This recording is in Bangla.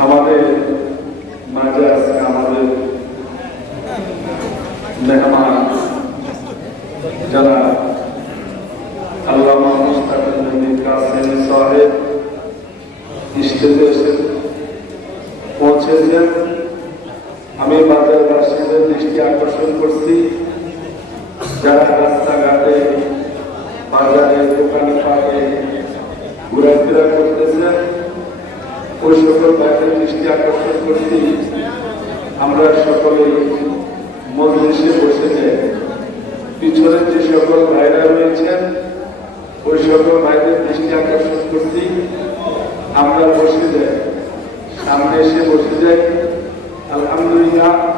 আমরা মাঝে আছে আমাদের मेहमान জান আল্লাহ মনস তাকান্দিন সাহেব জিজ্ঞেস করেন 5000 আমি মাঝে বারশের দৃষ্টি আকর্ষণ করছি যারা রাস্তা ঘাটে বাজারে লোকাল ফাই ঘোরাফেরা করতেছে ওই সকল ভাইদের দৃষ্টি আকর্ষণ করছি আমরা সকলে মজলিসে বসে যাই পিছনের যে সকল ভাইরা রয়েছেন ওই সকল ভাইদের দৃষ্টি আকর্ষণ করছি আমরা বসে যাই সামনে এসে বসে যাই আলহামদুলিল্লাহ